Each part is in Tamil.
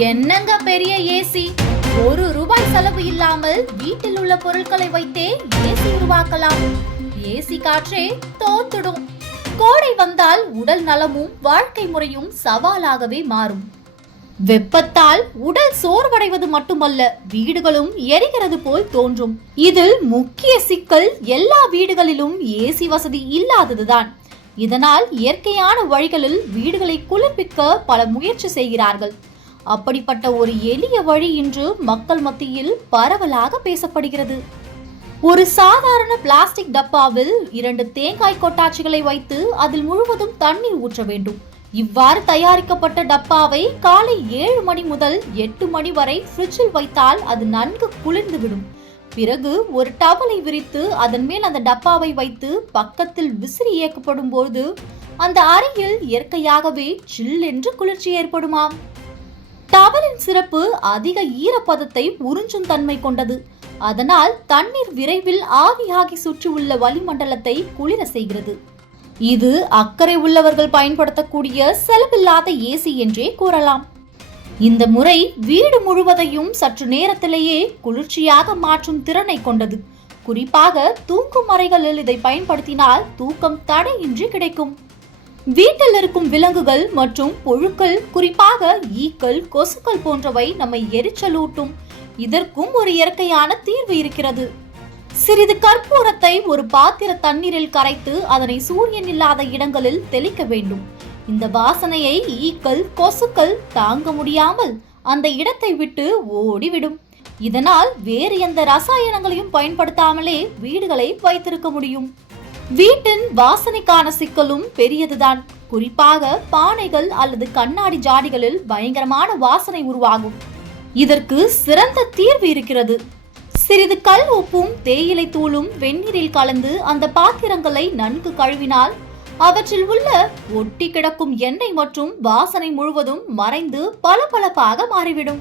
என்னங்க பெரிய ஏசி ஒரு ரூபாய் செலவு இல்லாமல் வீட்டில் உள்ள பொருட்களை வைத்தே ஏசி உருவாக்கலாம். ஏசி காற்றே தோத்துடும். கோடை வந்தால் உடல் நலமும் வாழ்க்கை முறையும் சவாலாகவே மாறும். வெப்பத்தால் உடல் சோர்வடைவது மட்டுமல்ல வீடுகளும் எரிகிறது போல் தோன்றும். இதில் முக்கிய சிக்கல் எல்லா வீடுகளிலும் ஏசி வசதி இல்லாததுதான். இதனால் இயற்கையான வழிகளில் வீடுகளை குளிர்விக்க பல முயற்சி செய்கிறார்கள். அப்படிப்பட்ட ஒரு எளிய வழி இன்று மக்கள் மத்தியில் பரவலாக பேசப்படுகிறது. ஒரு சாதாரண பிளாஸ்டிக் டப்பாவில் இரண்டு தேங்காய் கொட்டாச்சிகளை வைத்து அதில் முழுவதும் தண்ணீர் ஊற்ற வேண்டும். இவ்வாறு தயாரிக்கப்பட்ட டப்பாவை காலை ஏழு மணி முதல் எட்டு மணி வரை ஃப்ரிட்ஜில் வைத்தால் அது நன்கு குளிர்ந்துவிடும். பிறகு ஒரு டவலை விரித்து அதன் மேல் அந்த டப்பாவை வைத்து பக்கத்தில் விசிறி இயக்கப்படும் போது அந்த அறையில் இயற்கையாகவே சில் என்று குளிர்ச்சி ஏற்படுமாம். டவலின் சிறப்பு அதிக ஈரப்பதத்தை உறிஞ்சும் தன்மை கொண்டது. அதனால் தண்ணீர் விரைவில் ஆவியாகி சுற்றியுள்ள வளிமண்டலத்தை குளிர செய்கிறது. இது அக்கறை உள்ளவர்கள் பயன்படுத்தக்கூடிய செலவில்லாத ஏசி என்றே கூறலாம். இந்த முறை வீடு முழுவதையும் சற்று நேரத்திலேயே குளிர்ச்சியாக மாற்றும் திறனை கொண்டது. குறிப்பாக தூங்கும் அறைகளில் இதை பயன்படுத்தினால் தூக்கம் தடையின்றி கிடைக்கும். வீட்டில் இருக்கும் விலங்குகள் மற்றும் புழுக்கள் குறிப்பாக ஈக்கள் கொசுக்கள் போன்றவை நம்மை எரிச்சலூட்டும். இதற்கும் ஒரு இயற்கையான தீர்வு இருக்கிறது. சிறிது கற்பூரத்தை ஒரு பாத்திர தண்ணீரில் கரைத்து அதனை சூரியன் இல்லாத இடங்களில் தெளிக்க வேண்டும். இந்த வாசனையை ஈக்கள் கொசுக்கள் தாங்க முடியாமல் அந்த இடத்தை விட்டு ஓடிவிடும். இதனால் வேறு எந்த ரசாயனங்களையும் பயன்படுத்தாமலே வீடுகளை வைத்திருக்க முடியும். வீட்டின் வாசனைக்கான சிக்கலும் பெரியதுதான். குறிப்பாக பானைகள் அல்லது கண்ணாடி ஜாடிகளில் பயங்கரமான வாசனை உருவாகும். இதற்கு சிறந்த தீர்வு இருக்கிறது. சிறிது கல் உப்பும் தேயிலை தூளும் வெந்நீரில் கலந்து அந்த பாத்திரங்களை நன்கு கழுவினால் அவற்றில் உள்ள ஒட்டி கிடக்கும் எண்ணெய் மற்றும் வாசனை முழுவதும் மறைந்து பளபளப்பாக மாறிவிடும்.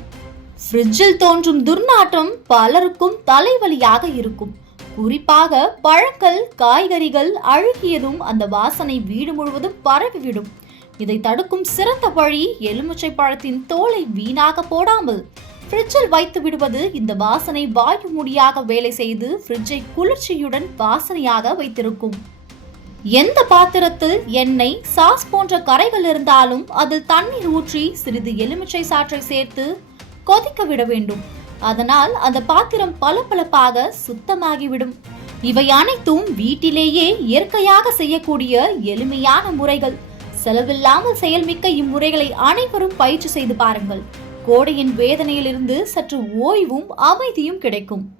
ஃப்ரிட்ஜில் தோன்றும் துர்நாற்றம் பலருக்கும் தலைவலியாக இருக்கும். குறிப்பாக பழங்கள் காய்கறிகள் அழுகியதும் அந்த வாசனை வீடு முழுவதும் பரவிவிடும் இதை தடுக்கும் சிறந்த வழி எலுமிச்சை பழத்தின் தோலை வீணாக போடாமல் ஃப்ரிட்ஜில் வைத்து விடுவது. இந்த வாசனை வாயு முடியாக வேலை செய்து ஃப்ரிட்ஜை குளிர்ச்சியுடன் வாசனையாக வைத்திருக்கும். எந்த பாத்திரத்தில் எண்ணெய் சாஸ் போன்ற கரைகள் இருந்தாலும் அதில் தண்ணீர் ஊற்றி சிறிது எலுமிச்சை சாற்றை சேர்த்து கொதிக்க விட வேண்டும். அதனால் அந்த பாத்திரம் பளபளப்பாக சுத்தமாகிவிடும். இவை அனைத்தும் வீட்டிலேயே இயற்கையாக செய்யக்கூடிய எளிமையான முறைகள். செலவில்லாமல் செயல்மிக்க இம்முறைகளை அனைவரும் பயிற்சி செய்து பாருங்கள். கோடையின் வேதனையிலிருந்து சற்று ஓய்வும் அமைதியும் கிடைக்கும்.